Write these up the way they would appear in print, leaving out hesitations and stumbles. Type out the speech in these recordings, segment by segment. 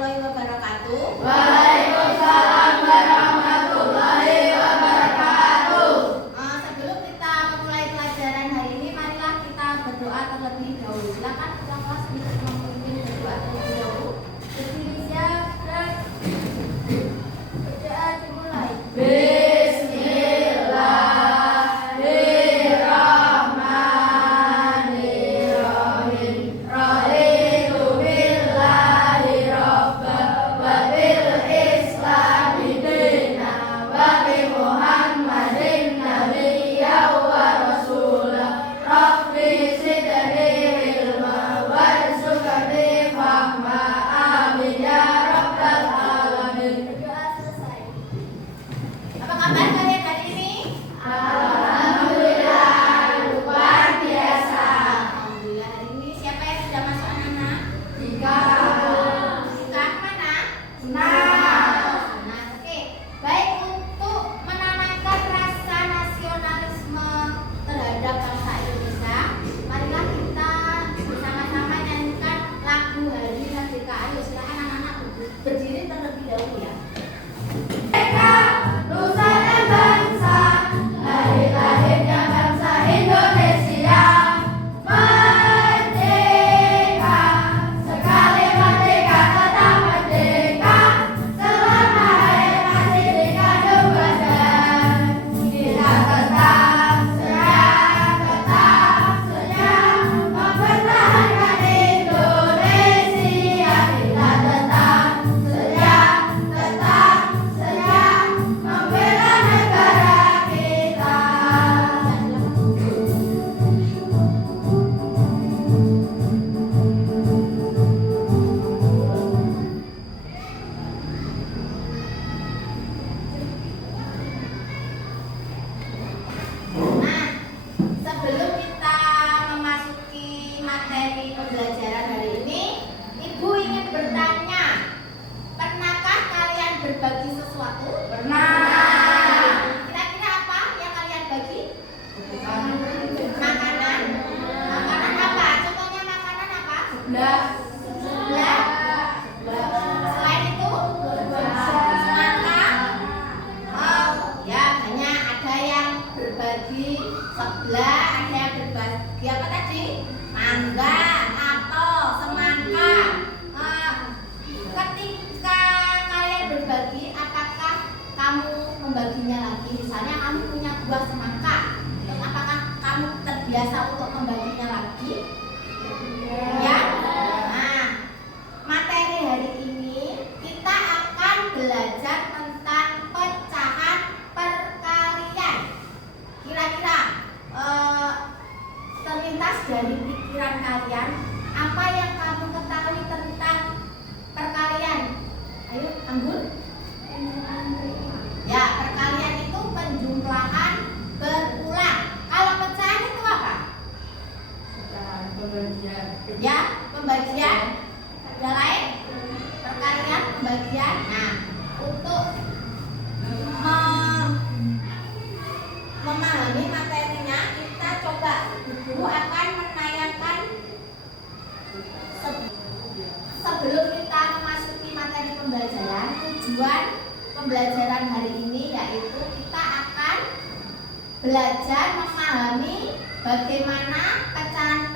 warahmatullahi wabarakatuh. Waalaikumsalam warahmatullahi wabarakatuh. Sebelum kita memulai pelajaran hari ini, marilah kita berdoa terlebih dahulu. Silakan ketua kelas untuk memimpin berdoa terlebih dahulu. Berdiri siap dan berdoa dimulai. Berdiri terlebih dahulu ya. Nusa dan bangsa, lahir-lahirnya bangsa Indonesia. Merdeka, sekali merdeka tetap merdeka. Selama air masih dikandung badan, kita tetap setia mempertahankan Indonesia. Kita tetap setia membela negara kita. Nah, sebelum kita memasuki materi pembelajaran hari ini, Ibu ingin bertanya, pernahkah kalian berbagi sesuatu? Pernah. Kira-kira apa yang kalian bagi? Makanan? Makanan apa? Contohnya makanan apa? Sebelah. Sebelah. Selain itu? Semangka? Oh, ya banyak. Ada yang berbagi sebelah, ada yang berbagi apa tadi? Mangga, apel, semangka. Ketika kalian berbagi, apakah kamu membaginya lagi? Misalnya kamu punya buah semangka, terus apakah kamu terbiasa untuk membaginya lagi? Ya. Nah, materi hari ini kita akan belajar tentang pecahan perkalian. Kira-kira terlintas dari pikiran kalian apa yang kamu ketahui tentang perkalian? Ayo, Anggun. Ya, perkalian itu penjumlahan berulang. Kalau pecahan itu apa? Pembagian. Ya, pembagian. Ada lain? Perkalian, pembagian. Nah, untuk memahami materinya, kita coba dulu akan menayangkan sebelum kita memasuki materi pembelajaran. Tujuan pembelajaran hari ini yaitu kita akan belajar memahami bagaimana pecahan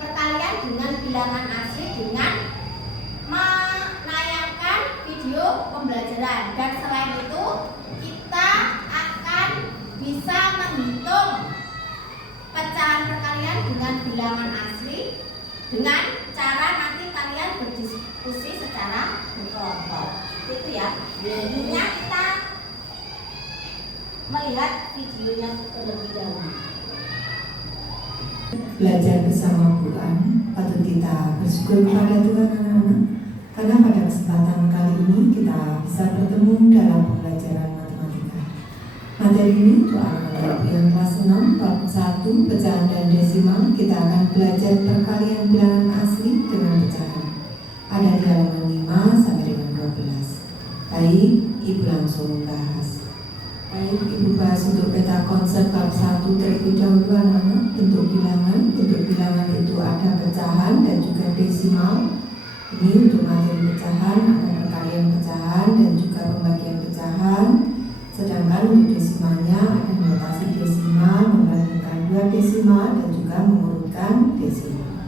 perkalian dengan bilangan asli dengan menayangkan video pembelajaran. Dan selain itu kita akan bisa menghitung pecahan perkalian dengan bilangan asli dengan cara nanti kalian berdiskusi secara berkelompok. Itu ya. Intinya kita melihat videonya terlebih dahulu. Belajar bersama Quran, patut kita bersyukur kepada Tuhan anak-anak, karena pada kesempatan kali ini kita bisa bertemu dalam pembelajaran matematika. Materi ini untuk anak-anak yang kelas 6, bab 1, pecahan dan desimal. Kita akan belajar perkalian bilangan asli dengan pecahan. Ada di halaman 5 sampai dengan 12. Baik, Ibu langsung bahas. Baik, Ibu bahas untuk peta konsep bab 1 terlebih dahulu anak-anak. Bentuk bilangan itu ada pecahan dan juga desimal. Ini untuk materi pecahan. pecahan ada perkalian pecahan dan juga pembagian pecahan. Sedangkan untuk desimalnya ada notasi desimal, membandingkan dua desimal dan juga mengurutkan desimal.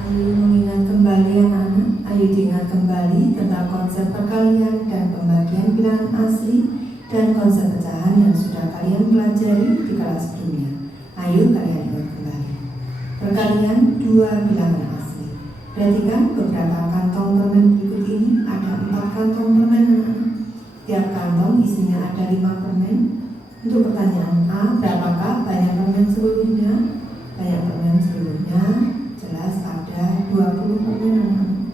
Ayo mengingat kembali anak-anak, ayo diingat kembali tentang konsep perkalian dan pembagian bilangan asli dan konsep pecahan yang sudah kalian pelajari di kelas sebelumnya. Ayo kalian ingat kembali. Perkalian dua bilangan asli. Perhatikan beberapa kantong permen berikut ini. Ada 4 kantong permen anak-anak. Tiap kantong isinya ada 5 permen. Untuk pertanyaan A, berapakah banyak permen seluruhnya? Banyak permen seluruhnya jelas ada 20 permen anak-anak.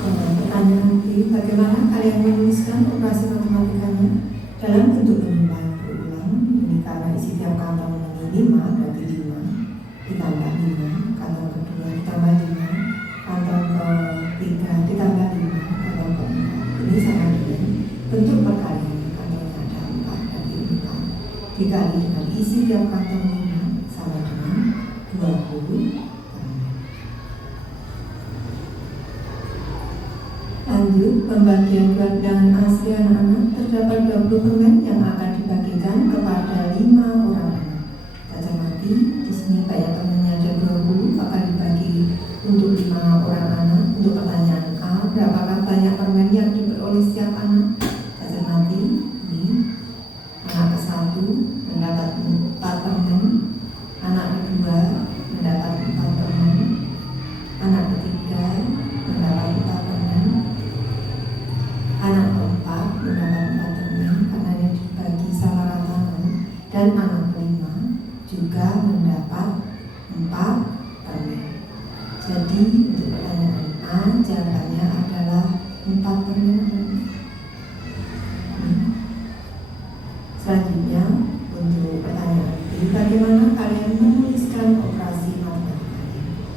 Pertanyaan B, bagaimana kalian menuliskan operasi matematikanya? Dalam bentuk penjumlahan berulang. Ini karena isi tiap kantong ini 5, berarti 5 ditambah 5, kantong kedua ditambah 5, kantong ketiga ditambah 5, kantong keempat. Ini sama dengan bentuk perkalian. Kantongnya ada 4, berarti 4 dikali dengan isi tiap kantong 5 sama dengan 20. Lanjut, pembagian dua bilangan asli anak-anak. Terdapat 20 permen yang akan dibagikan kepada 5 orang anak. Kita cermati, di sini banyak permennya ada 20 akan dibagi untuk 5 orang anak. Untuk pertanyaan A, berapakah banyak permen yang diperoleh setiap anak? Kita cermati, ini anak ke-1 mendapat 4 permen, anak kedua mendapat 4 permen, anak ketiga mendapat 4 permen, anak keempat mendapat 4 permen karena yang dibagi sama rata, dan anak kelima juga mendapat 4 permen. Jadi untuk pertanyaan A jawabannya adalah 4 permen. Selanjutnya untuk pertanyaan B, bagaimana kalian menuliskan operasi matematikanya?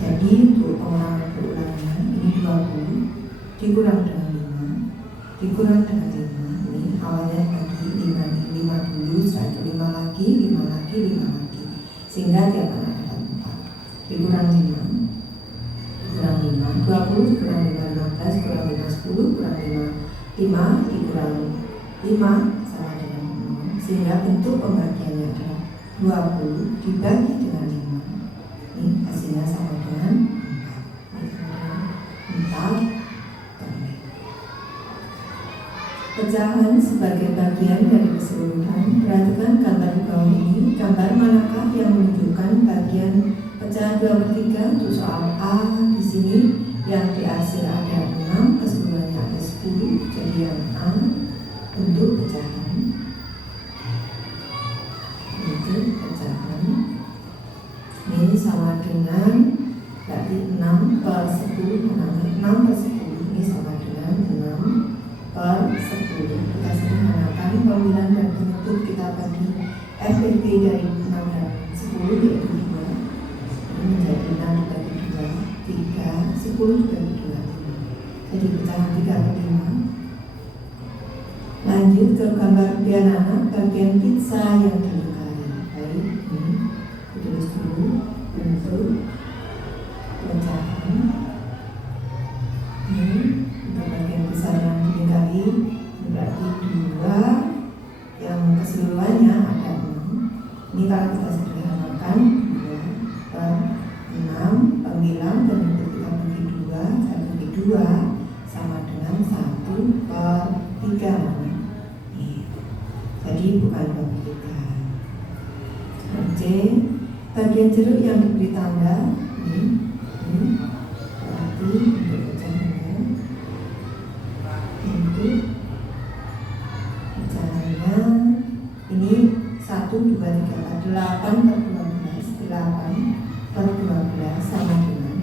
Jadi untuk pengulangan berulangnya ini 20 dikurang dengan 5 dikurang dengan 5. Ini awalnya bagi 5 dulu, setelah itu 5 lagi, 5 lagi, 5 lagi, sehingga tiap anak dapat 4. Dikurang 5 dikurang 5, 20 dikurang 5, 15 kurang 5, 10 kurang 5 dikurang 5 sama dengan 0, sehingga bentuk pembagiannya adalah 20 dibagi dengan 5. Ini hasilnya sama dengan 4. Pecahan sebagai bagian dari keseluruhan. Perhatikan gambar di bawah ini. Gambar manakah yang menunjukkan bagian pecahan 2/3? Untuk soal A di sini yang dihasil ada 6, keseluruhannya ada 10. Jadi yang A untuk pecahan. Untuk pecahan. Ini sama dengan berarti 6/10. 6/10 ini sama dengan 6/10. Kita sederhanakan pemilihan dan penutup kita bagi FBB dari 6 dan 10 yaitu 2. Ini menjadi 6 dibagi 2, 3, 10 dibagi 2, 5. Jadi pecahan 3/5. Lanjut ke gambar anak bagian pizza yang dibekali. Baik, ini ditulis dulu bentuk pecahan. Ini untuk bagian besar yang dibekali berarti 2, yang keseluruhannya ada 6. Ini kalau kita sederhanakan 2/6 pembilang dan kita bagi 2, 1/2 sama dengan 1/3. Jadi bukan 2/3. C, bagian jeruk yang diberi tanda ini berarti untuk pecahannya ini 1, 2, 3, 8/12. 8/12 sama dengan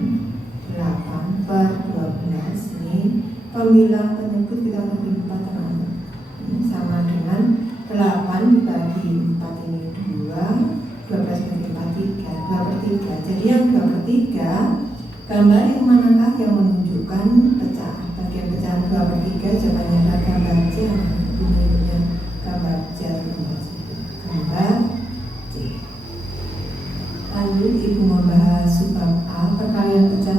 8/12. Ini pembilang penyebut kita bagi 4 teman-teman. Ini sama dengan 8 dibagi 4 ini 2, 12 bagi 4 3, 2/3. Jadi yang 2/3 gambar yang manakah yang menunjukkan pecahan? Bagian pecahan 2/3 jawabannya adalah gambar C. Ini gambar C atau gambar C. Lalu ibu membahas subbab A, perkalian pecahan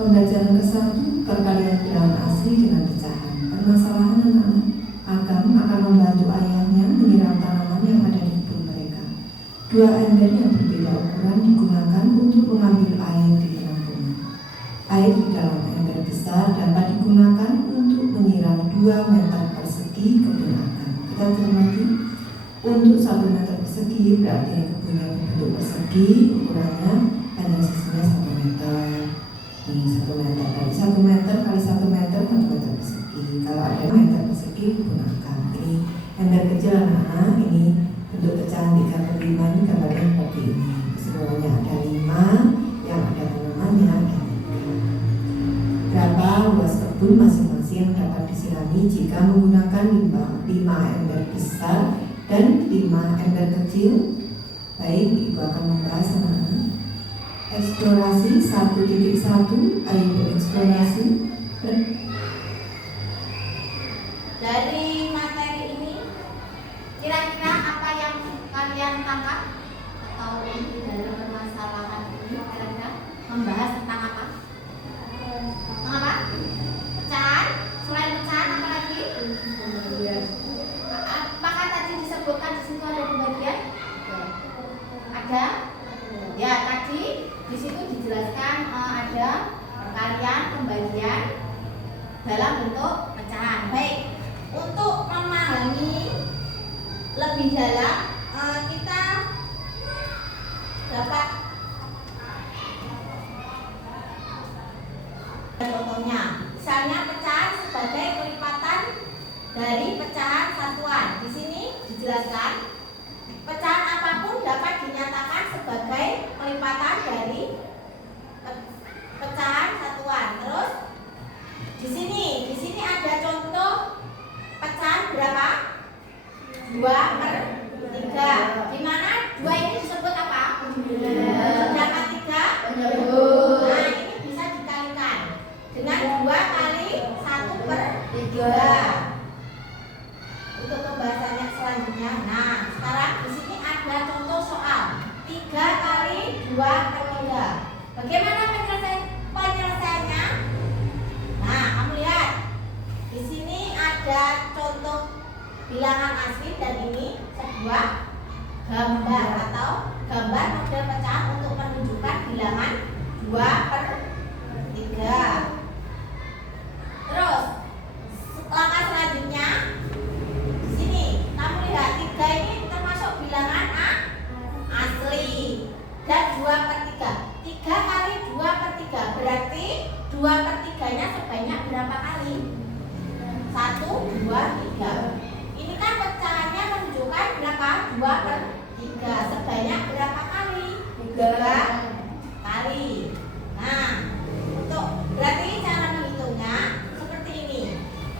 Pembelajaran ke-1, perkalian bilangan asli dengan pecahan. Permasalahan anak-anak, Agam akan membantu ayahnya menyiram tanaman yang ada di kebun mereka. Dua ember yang berbeda ukuran digunakan untuk mengambil air di penampungan. Air di dalam ember besar dapat digunakan untuk menyiram 2 meter persegi kebun Agam. Kita cermati, untuk 1 meter persegi berarti kebunnya berbentuk persegi, ukurannya hanya sisinya 1 meter. Ini 1 meter, dari 1 meter kali 1 meter 1 meter persegi. Kalau ada meter persegi gunakan. Ini ember kecil anak-anak, ini bentuk pecahan 3/5 ini gambarnya seperti ini. Keseluruhannya ada 5, yang ada tanamannya ada 3. Berapa luas kebun masing-masing yang dapat disirami jika menggunakan 5 ember besar dan 5 ember kecil? Baik, Ibu akan membahas anak-anak. Eksplorasi 1.1, ayo bereksplorasi. Dari materi ini, kira-kira apa yang kalian tangkap atau inti dari permasalahan ini? Kira-kira membahas tentang apa? Tentang apa? Pecahan? Selain pecahan apa lagi? Apakah tadi disebutkan di situ ada pembagian? Ada? Ya, tadi di situ dijelaskan ada perkalian, pembagian dalam bentuk pecahan. Baik, untuk memahami lebih dalam kita dapat contohnya. Misalnya pecahan sebagai kelipatan dari pecahan satuan. Di sini dijelaskan pecahan apapun dapat dinyatakan sebagai kelipatan dari pecahan satuan. Terus di sini ada contoh pecahan berapa? 2/3. Di mana 2 ini disebut apa? Sedangkan 3? Nah, ini bisa dikalikan dengan 2 kali 1/3. Untuk pembahasannya selanjutnya. Nah, sekarang di sini ada contoh soal 3 kali 2/3. Bagaimana penyelesaiannya? Nah, kamu lihat. Di sini ada contoh bilangan asli dan ini sebuah gambar atau gambar model pecahan untuk menunjukkan bilangan 2/3. Terus langkah selanjutnya, di sini kamu lihat 3 ini termasuk bilangan asli dan 2/3. 3 kali 2/3 berarti 2/3-nya sebanyak berapa kali? 1, 2, 3. Ini kan pecahannya menunjukkan berapa? 2/3. Sebanyak berapa kali? 3 kali. Nah, untuk berarti cara menghitungnya seperti ini.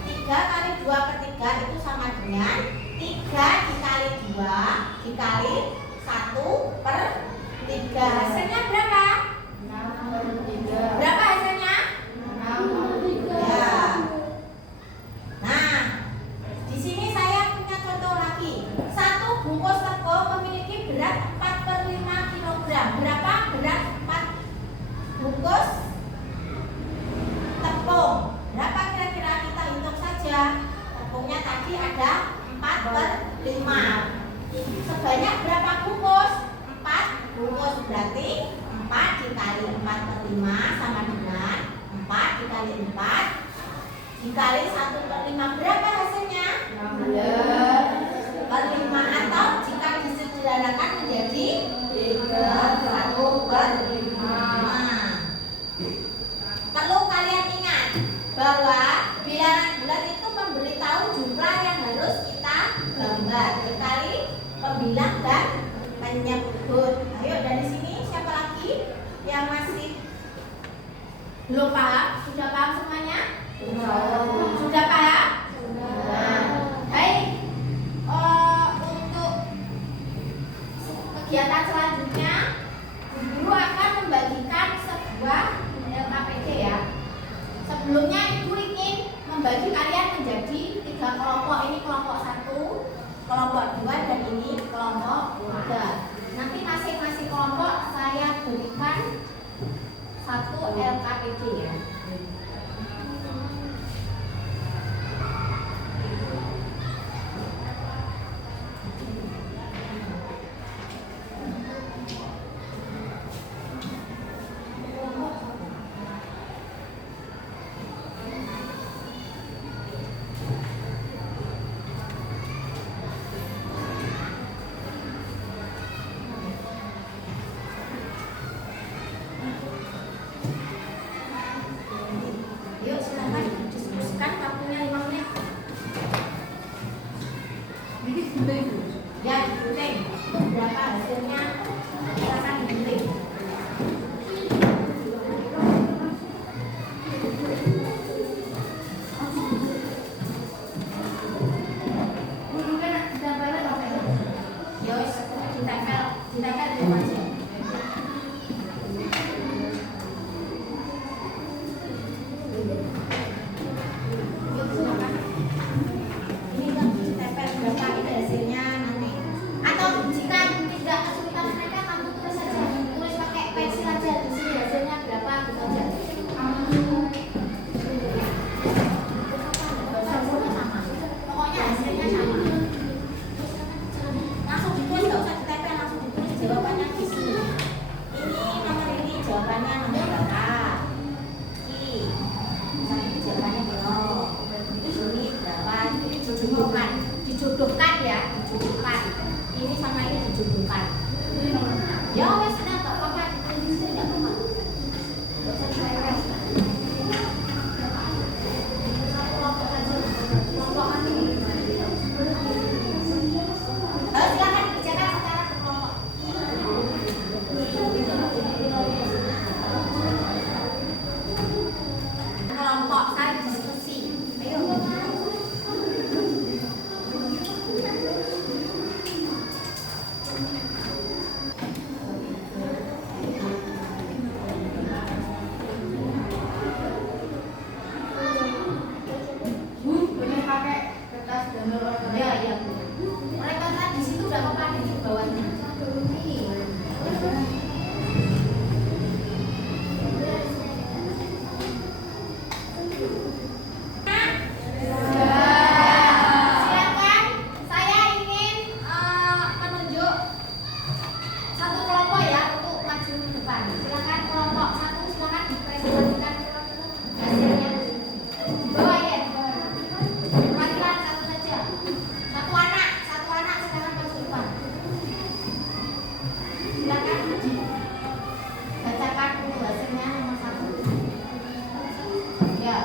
3 kali 2/3 itu sama dengan 3 dikali 2 dikali 1/3. Hasilnya berapa? 6/3. Berapa hasilnya? 6/3. Ya. Nah, di sini saya punya contoh lagi. 1 bungkus tepung memiliki berat 4/5 kg. Berapa berat 4 bungkus tepung? Berapa kira-kira, kita hitung saja. Tepungnya tadi ada 4/5. Sebanyak berapa bungkus? 4 bungkus, berarti 4 dikali 4/5 sama dengan 4 dikali 4 dikali 1/5. Berapa hasilnya? 16/5, atau jika disederhanakan menjadi 1/5. Perlu kalian ingat bahwa bilangan bulat itu memberitahu jumlah yang harus kita gambar, sekali pembilang dan penyebut. Ayo, dari sini siapa lagi yang masih belum paham? Sudah paham semuanya? Sudah paham? Nah, baik. Untuk kegiatan selanjutnya, guru akan membagikan sebuah LKPD ya. Sebelumnya Ibu ingin membagi kalian menjadi 3 kelompok. Ini kelompok 1, kelompok 2, dan ini kelompok 3. Nanti masing-masing kelompok saya berikan 1 LKPD ya. Yuk silakan diskusikan, waktunya 5 menit. Ya, digunting. Itu berapa hasilnya? Silakan digunting. Yos, ditempel di wajah. Yuk silakan. Ini kan ditempel berapa ini hasilnya nanti. Atau jika tidak kesulitan mereka, kamu tulis saja, tulis pakai pensil aja di sini hasilnya berapa gitu aja. Pokoknya hasilnya sama. Langsung ditulis, nggak usah ditempel, langsung ditulis jawabannya di sini. Ini nomor ini jawabannya nomor berapa? Ini, misalnya ini jawabannya belum. Ini berapa? Ini dijodohkan ya, dijodohkan. Ini sama ini dijodohkan. Ya wes sudah nggak apa-apa, ditulis itu nggak apa-apa. Nggak usah ditempel. Silakan dikerjakan secara berkelompok. Kelompok saling diskusi. Ayo. Boleh pakai kertas gambar orang Ya, ya. mereka kan di situ udah apa di bawahnya. Silakan, saya ingin menunjuk satu kelompok ya untuk maju ke depan. Silakan kelompok 1, silakan dipresentasikan hasilnya. Bawa ya. Perwakilan 1 saja. Satu anak silakan maju ke depan. Silakan bacakan dulu hasilnya nomor 1. Ya.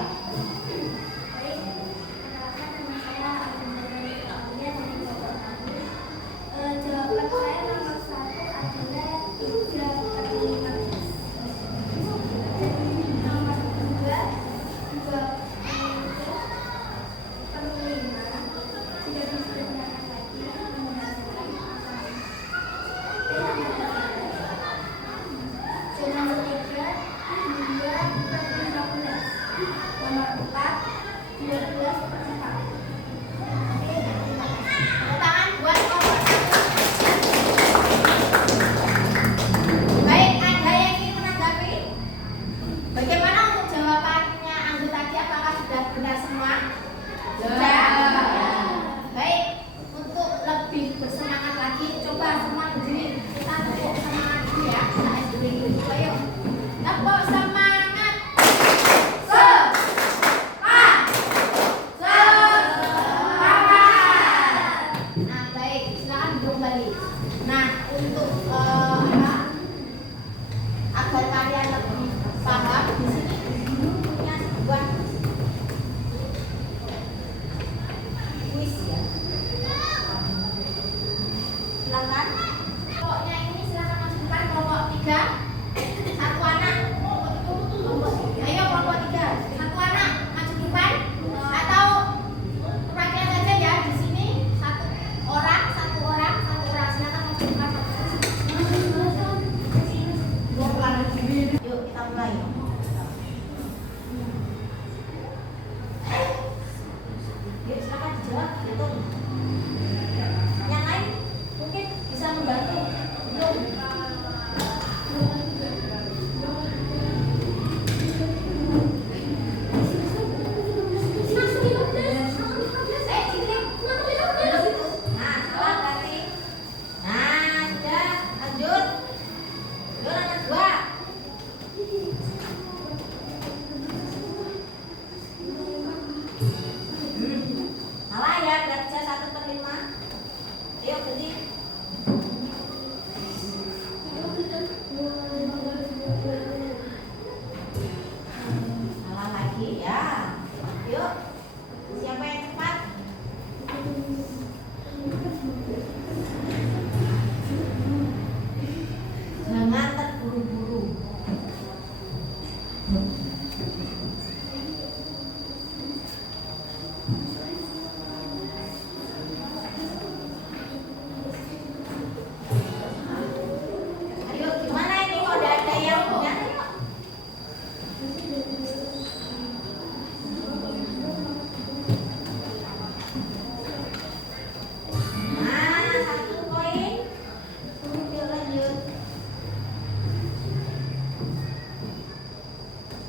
Jawaban saya nomor 1 adalah 3/15. Nomor 2 2/5. Tidak bisa digunakan lagi menggunakan angka. Nomor 3 2/15. Nomor 4 12/4. Tepuk tangan buat kelompok 1. Baik, ada yang ingin menanggapi? Bagaimana untuk jawabannya Anggun tadi? Apakah sudah benar semua? Sudah. Baik, untuk lebih bersemangat lagi, coba semua berdiri. Kita tepuk semangat dulu ya. Kita berdiri dulu. Ayo, tepuk semangat. Nah, baik, silakan duduk kembali. Nah, untuk agar kalian lebih paham, di sini punya sebuah kuis ya. Silakan. Kelompoknya ini silakan maju depan, kelompok 3. Satu anak. Ayo kelompok 3. Satu anak maju depan atau perwakilan saja ya di sini. Satu orang. Silakan maju depan. Yuk kita mulai. Yuk silakan dijawab, hitung. Yang lain mungkin bisa membantu. Belum.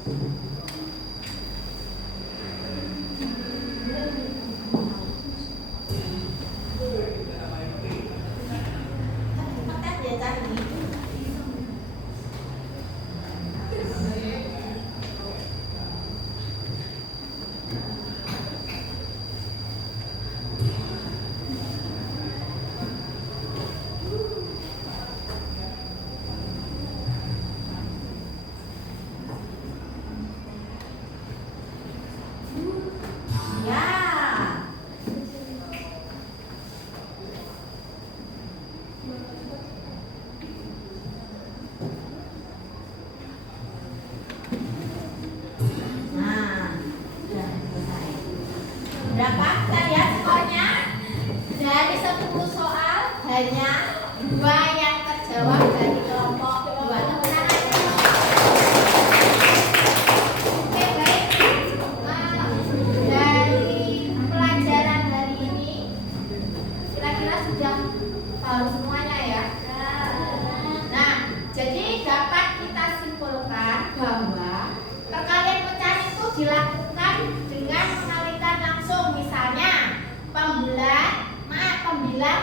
Cepetan dia cari. Ya. Nah, sudah selesai. Berapa? Kita lihat skornya. Dari 10 soal hanya 2 yang terjawab dari kelompok 2. Tepuk tangan. Oke, baik. Dari pelajaran hari ini kira-kira sudah tahu semuanya ya. Nah, jadi dapat kita simpulkan bahwa perkalian pecahan itu dilakukan dengan mengalihkan langsung, misalnya pembilang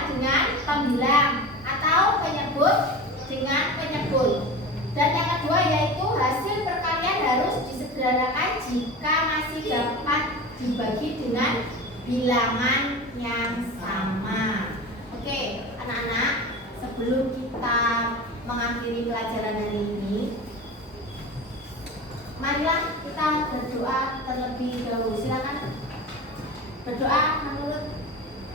dengan pembilang atau penyebut dengan penyebut. Dan yang kedua yaitu hasil perkalian harus disederhanakan jika masih dapat dibagi dengan bilangan yang sama. Oke, anak-anak, sebelum kita mengakhiri pelajaran hari ini, marilah kita berdoa terlebih dahulu. Silakan berdoa menurut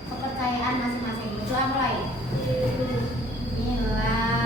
kepercayaan masing-masing. Berdoa mulai. Bismillah.